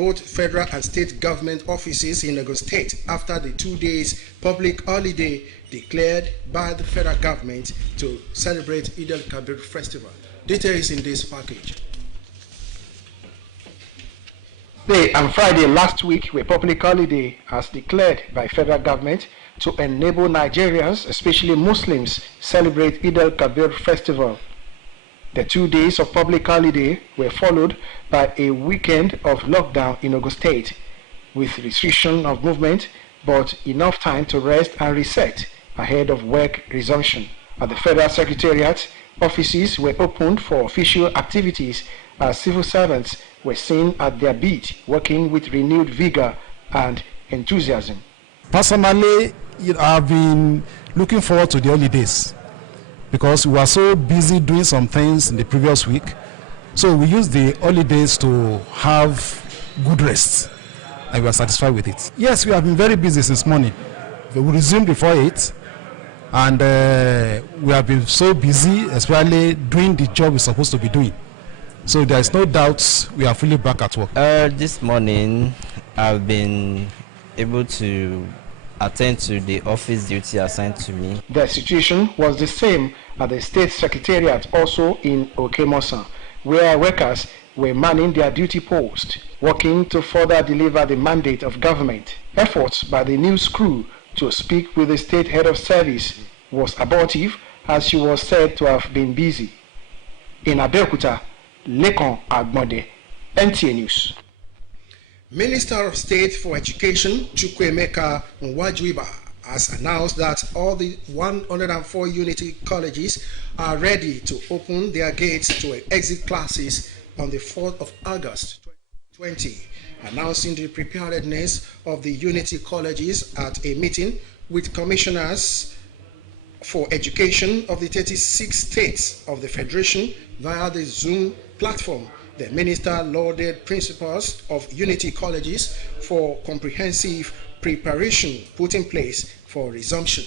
both federal and state government offices in Lagos State after the 2 days public holiday declared by the federal government to celebrate Eid al-Kabir festival. Details in this package. Day and Friday last week were public holiday as declared by federal government to enable Nigerians, especially Muslims, celebrate Eid al-Kabir festival. The 2 days of public holiday were followed by a weekend of lockdown in Ogun State, with restriction of movement but enough time to rest and reset ahead of work resumption. At the Federal Secretariat, offices were opened for official activities as civil servants were seen at their beat, working with renewed vigor and enthusiasm. Personally, I've been looking forward to the holidays because we were so busy doing some things in the previous week. So we used the holidays to have good rest and we are satisfied with it. Yes, we have been very busy since morning. We resumed before 8 and we have been so busy, especially doing the job we're supposed to be doing. So there is no doubt we are fully back at work. This morning I've been able to attend to the office duty assigned to me. The situation was the same at the State Secretariat, also in Okemosan, where workers were manning their duty post, working to further deliver the mandate of government. Efforts by the news crew to speak with the state head of service was abortive, as she was said to have been busy. In Abeokuta, Nta Abeokuta, News. Minister of State for Education, Chukwuemeka Nwajuiba, has announced that all the 104 unity colleges are ready to open their gates to exit classes on the 4th of August 2020, announcing the preparedness of the unity colleges at a meeting with commissioners for education of the 36 states of the Federation via the Zoom platform. The minister lauded principals of unity colleges for comprehensive preparation put in place for resumption.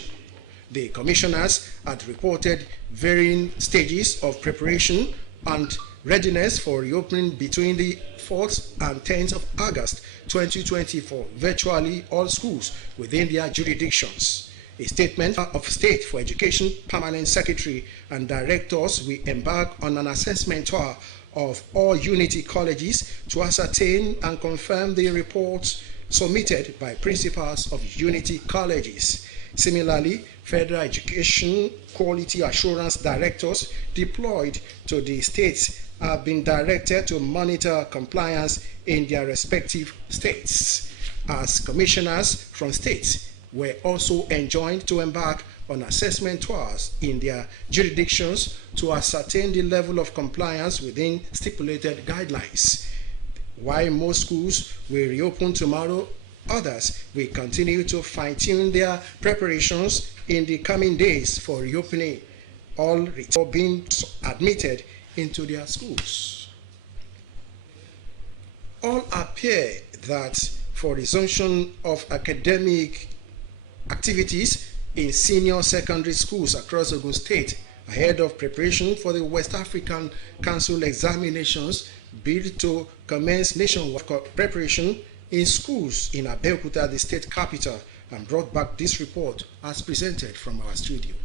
The commissioners had reported varying stages of preparation and readiness for reopening between the 4th and 10th of August 2020 for virtually all schools within their jurisdictions. A statement of State for Education Permanent Secretary and Directors will embark on an assessment tour of all unity colleges to ascertain and confirm the reports submitted by principals of unity colleges. Similarly, Federal Education Quality Assurance Directors deployed to the states have been directed to monitor compliance in their respective states, as commissioners from states were also enjoined to embark on assessment tours in their jurisdictions to ascertain the level of compliance within stipulated guidelines. While most schools will reopen tomorrow, others will continue to fine-tune their preparations in the coming days for reopening, all being admitted into their schools. All appear that for resumption of academic activities in senior secondary schools across Ogun State ahead of preparation for the West African Council examinations bid to commence nationwide preparation in schools in Abeokuta, the state capital, and brought back this report as presented from our studio.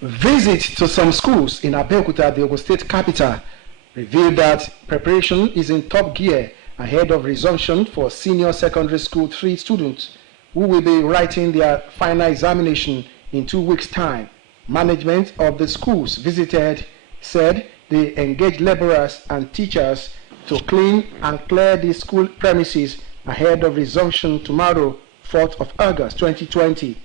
Visit to some schools in Abeokuta, the Ogun State capital, revealed that preparation is in top gear ahead of resumption for senior secondary school 3 students who will be writing their final examination in 2 weeks' time. Management of the schools visited said they engaged laborers and teachers to clean and clear the school premises ahead of resumption tomorrow, 4th of August 2020.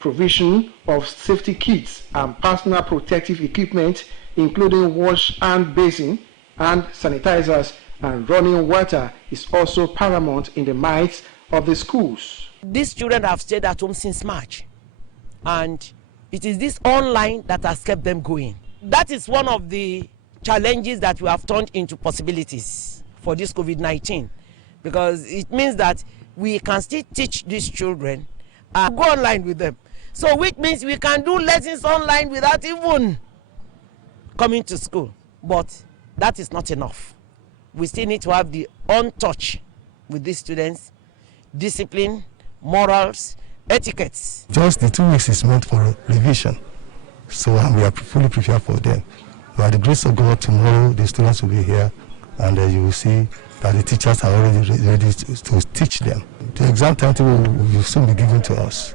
Provision of safety kits and personal protective equipment, including wash hand basin and sanitizers and running water, is also paramount in the minds of the schools. These children have stayed at home since March, and it is this online that has kept them going. That is one of the challenges that we have turned into possibilities for this COVID-19, because it means that we can still teach these children and go online with them. So which means we can do lessons online without even coming to school. But that is not enough. We still need to have the on touch with these students, discipline, morals, etiquettes. Just the 2 weeks is meant for revision, so we are fully prepared for them. By the grace of God, tomorrow the students will be here, and you will see that the teachers are already ready to teach them. The exam timetable will soon be given to us,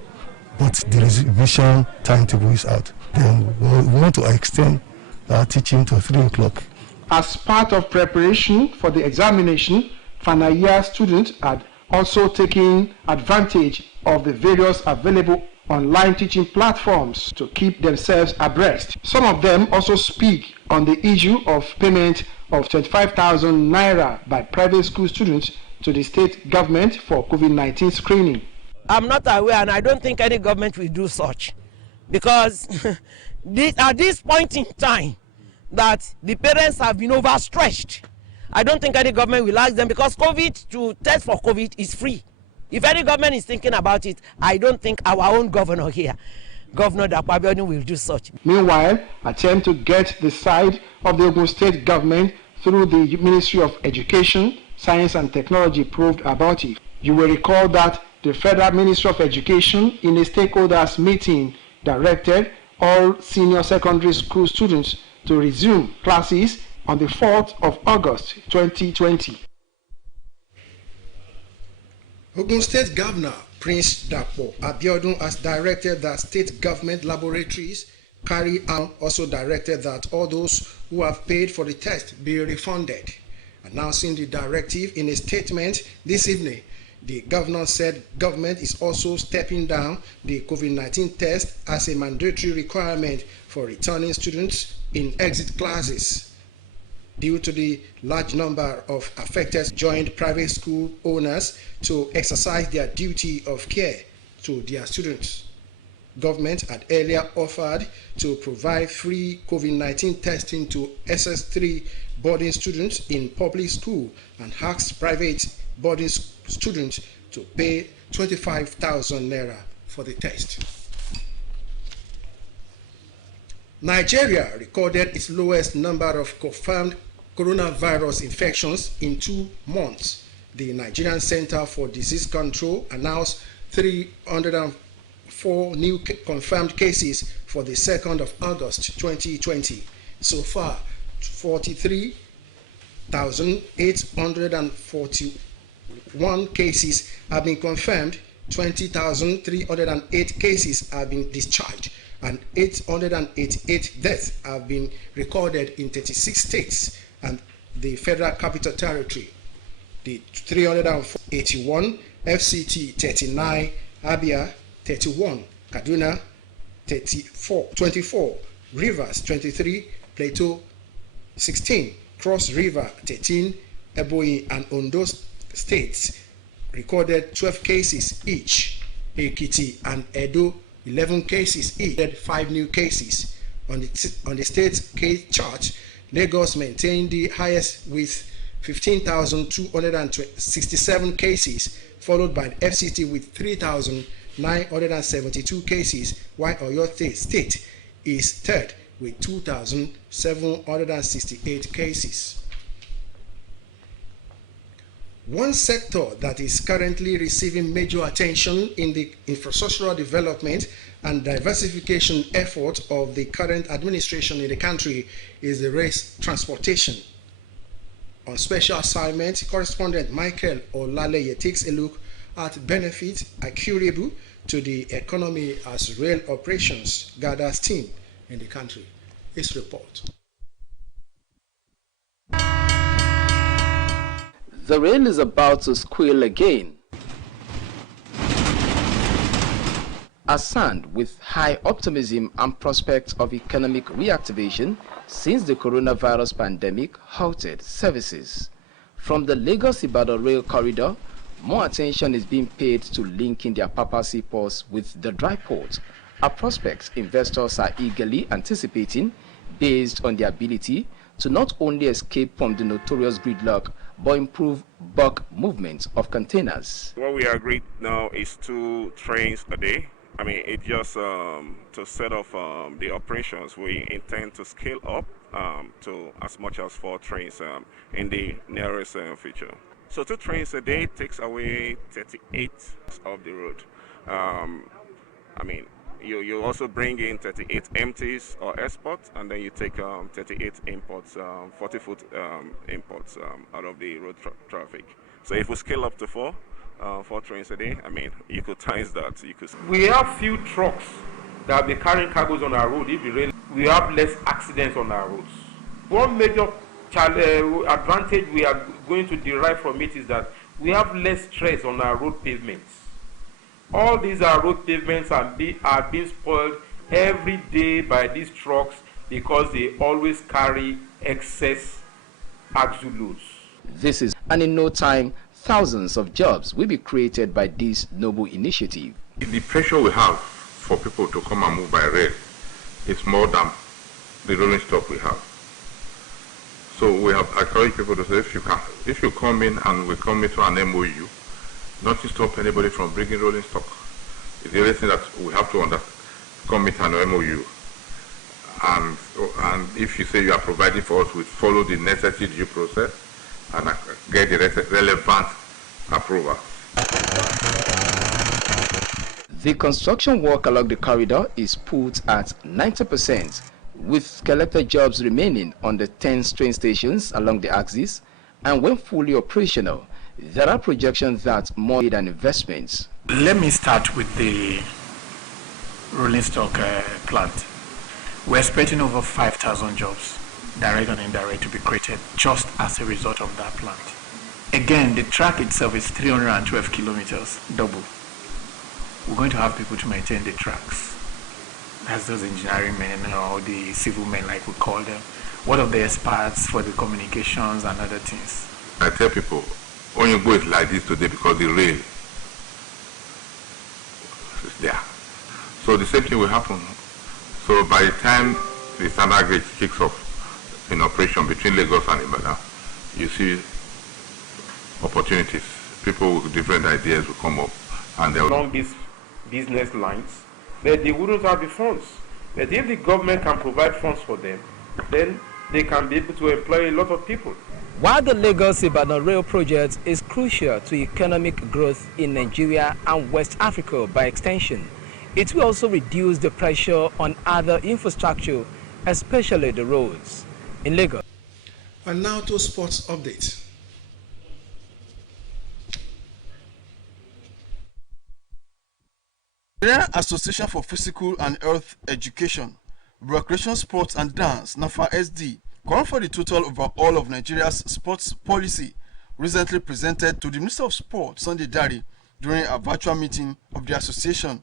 but the revision timetable is out. Then we want to extend our teaching to 3 o'clock. As part of preparation for the examination, final year students had also taken advantage of the various available online teaching platforms to keep themselves abreast. Some of them also speak on the issue of payment of 25,000 naira by private school students to the state government for COVID-19 screening. I'm not aware, and I don't think any government will do such, because at this point in time that the parents have been overstretched, I don't think any government will ask them, because to test for COVID is free. If any government is thinking about it, I don't think our own governor here, Governor Nta Abeokuta, will do such. Meanwhile, attempt to get the side of the Ogun State government through the Ministry of Education, Science and Technology proved abortive. You will recall that the Federal Ministry of Education, in a stakeholders meeting, directed all senior secondary school students to resume classes on the 4th of August 2020. Ogun State Governor Prince Nta Abeokuta has directed that state government laboratories carry out, also directed that all those who have paid for the test be refunded. Announcing the directive in a statement this evening, the governor said government is also stepping down the COVID-19 test as a mandatory requirement for returning students in exit classes. Due to the large number of affected, joined private school owners to exercise their duty of care to their students. Government had earlier offered to provide free COVID-19 testing to SS3 boarding students in public school and asked private boarding students to pay 25,000 naira for the test. Nigeria recorded its lowest number of confirmed coronavirus infections in 2 months. The Nigerian Center for Disease Control announced 304 new confirmed cases for the 2nd of August 2020. So far, 43,841 cases have been confirmed, 20,308 cases have been discharged, and 888 deaths have been recorded in 36 states and the Federal Capital Territory. The 381, FCT 39, Abia 31, Kaduna 24, Rivers 23, Plateau 16, Cross River 13, Ebonyi and Ondo states recorded 12 cases each. Ekiti and Edo 11 cases each, 5 new cases. On the state case chart, Lagos maintained the highest with 15,267 cases, followed by the FCT with 3,972 cases, while Oyo State is third with 2,768 cases. One sector that is currently receiving major attention in the infrastructural development and diversification effort of the current administration in the country is the rail transportation. On special assignment, correspondent Michael Olaleye takes a look at benefits accruable to the economy as rail operations gather steam in the country. His report. The rail is about to squeal again. Assanned with high optimism and prospects of economic reactivation since the coronavirus pandemic halted services. From the Lagos-Ibadan rail corridor, more attention is being paid to linking the Apapa seaports with the dry port, a prospect investors are eagerly anticipating based on their ability to not only escape from the notorious gridlock but improve bulk movement of containers. What we agreed now is 2 trains a day I mean, it just to set off the operations, we intend to scale up to as much as 4 trains in the nearest future. So 2 trains a day takes away 38 of the road. I mean, you also bring in 38 empties or exports, and then you take 38 imports, 40-foot imports out of the road traffic. So if we scale up to 4 trains a day, I mean, you could times that. We have few trucks that be carrying cargoes on our road. If the rain, we have less accidents on our roads. One major advantage we are going to derive from it is that we have less stress on our road pavements. All these road pavements are being spoiled every day by these trucks because they always carry excess axle loads. And in no time, thousands of jobs will be created by this noble initiative. The pressure we have for people to come and move by rail is more than the rolling stock we have. So we have encouraged people to say, if you come in and we come into an MOU, nothing stop anybody from bringing rolling stock. It's the only thing that we have to come into an MOU. And if you say you are providing for us, we follow the necessary due process and get the relevant approval. The construction work along the corridor is put at 90%, with collector jobs remaining on the 10 train stations along the axis, and when fully operational, there are projections that more than investments. Let me start with the rolling stock plant. We're expecting over 5,000 jobs, direct and indirect, to be created just as a result of that plant. Again, the track itself is 312 kilometers, double. We're going to have people to maintain the tracks. That's those engineering men or the civil men, like we call them. What of the experts for the communications and other things? I tell people, when you go it like this today, because the rail is there. So the same thing will happen. So by the time the standard gauge kicks off in operation between Lagos and Ibadan, you see opportunities. People with different ideas will come up, and they'll along these business lines, but they wouldn't have the funds. But if the government can provide funds for them, then they can be able to employ a lot of people. While the Lagos-Ibadan rail project is crucial to economic growth in Nigeria and West Africa by extension, it will also reduce the pressure on other infrastructure, especially the roads in Lagos. And now to sports updates. Nigeria Association for Physical and Health Education, Recreation, Sports and Dance, NAFA SD, called for the total overhaul of Nigeria's sports policy, recently presented to the Minister of Sport, Sunday Dare, during a virtual meeting of the association.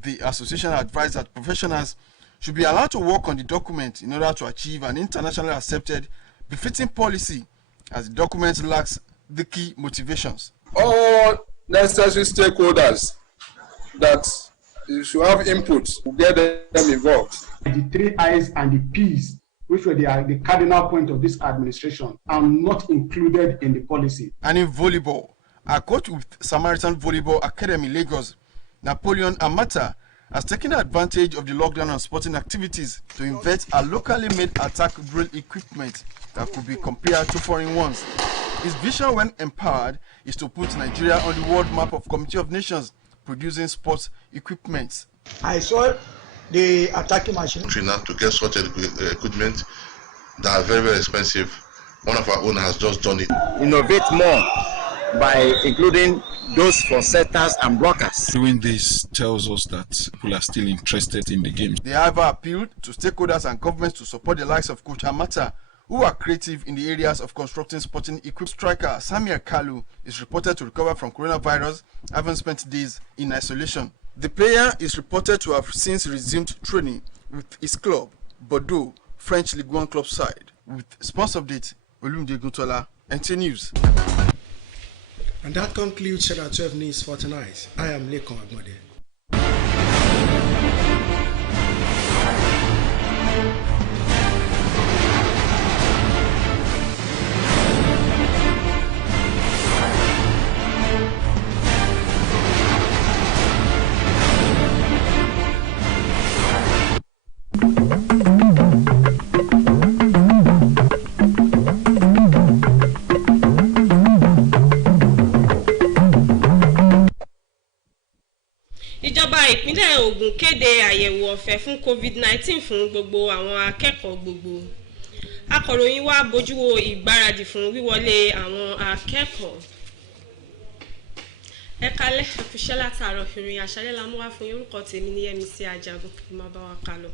The association advised that professionals should be allowed to work on the document in order to achieve an internationally accepted, befitting policy, as the document lacks the key motivations. All necessary stakeholders that should have input to get them involved. The 3 I's and the P's, which were the cardinal point of this administration, are not included in the policy. And in volleyball, a coach with Samaritan Volleyball Academy Lagos, Napoleon Amata, has taken advantage of the lockdown on sporting activities to invent a locally made attack drill equipment that could be compared to foreign ones. His vision, when empowered, is to put Nigeria on the world map of Committee of Nations producing sports equipment. I saw the attacking machine. To get such equipment that are very, very expensive. One of our own has just done it. Innovate more by including those for setters and blockers. Doing this tells us that people are still interested in the game. They have appealed to stakeholders and governments to support the likes of Coach Amata, who are creative in the areas of constructing sporting equipment. Striker Samir Kalu is reported to recover from coronavirus, having spent days in isolation. The player is reported to have since resumed training with his club, Bordeaux, French Ligue 1 club side. With sponsor update, Olumide Gutola, NT News. And that concludes Channel 12 News for tonight. I am Lekon Agmode. Ògùn kéde àyẹ̀wò ọ̀fẹ́ fún COVID-19 fún gbogbo àwọn akẹ́kọ̀ọ́ gbogbo. Akọ̀ròyìn wa bójú wo ìgbáradì fún wíwọlé àwọn akẹ́kọ̀ọ́. Ẹ kálẹ́ àfiṣẹ́ látàárọ̀ ìròyìn àṣálẹ́ la mú wá fún orúkọ tèmi ní Yẹ́misí Ajagun kí má bá wa kálọ.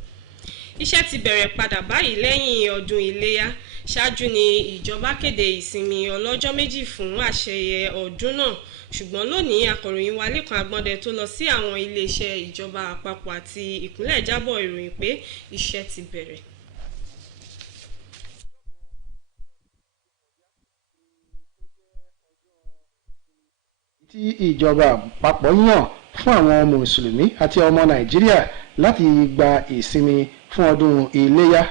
Iṣẹ́ ti bẹ̀rẹ̀ padà báyìí lẹ́yìn ọdún Iléyá. Ṣáájú ni ìjọba kéde ìsinmi ọlọ́jọ́ méjì fún àṣeyẹ ọdún náà. Ṣùgbọ́n lónìí akọ̀ròyìn wa Lékan Agbọ́ndẹ tó lọ sí àwọn iléeṣẹ́ ìjọba àpapọ̀ àti ìpínlẹ̀ jábọ̀ ìròyìn pé iṣẹ́ ti bẹ̀rẹ̀. Tí ìjọba àpapọ̀ yàn fún àwọn mùsùlùmí àti ọmọ Nàìjíríà láti gba ìsinmi fún ọdún Iléyá.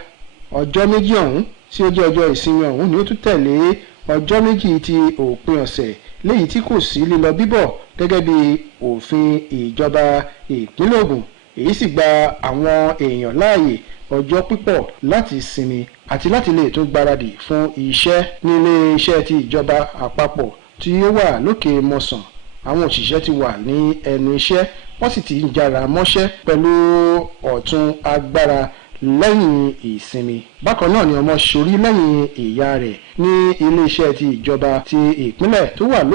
Ọjọ́ méjì ọ̀hún tí ó jẹ́ ọjọ́ ìsinmi ọ̀hún ni ó tún tẹ̀lé ọjọ́ méjì ti òpin ọ̀sẹ̀ léyìí tí kò sí lílọ bíbọ̀ gẹ́gẹ́ bí òfin ìjọba ìpínlẹ̀ Ògùn. Èyí sì gba àwọn èèyàn láàyè ọjọ́ pípọ̀ láti sinmi àti láti lè tún gbáradì fún iṣẹ́ nílé iṣẹ́ ti ìjọba àpapọ̀ tí ó wà lókè mọ̀sán. Àwọn òṣìṣẹ́ ti wà ní ẹnu iṣẹ́ wọ́n sì ti ń jára mọ́ṣẹ́ pẹ̀lú ọ̀tun agbára lẹ́yìn ìsinmi. Bákan náà ni ọmọ ṣorí lẹ́yìn ìyá rẹ̀ ní ilé iṣẹ́ ti ìjọba ti ìpínlẹ̀ tó wà lókè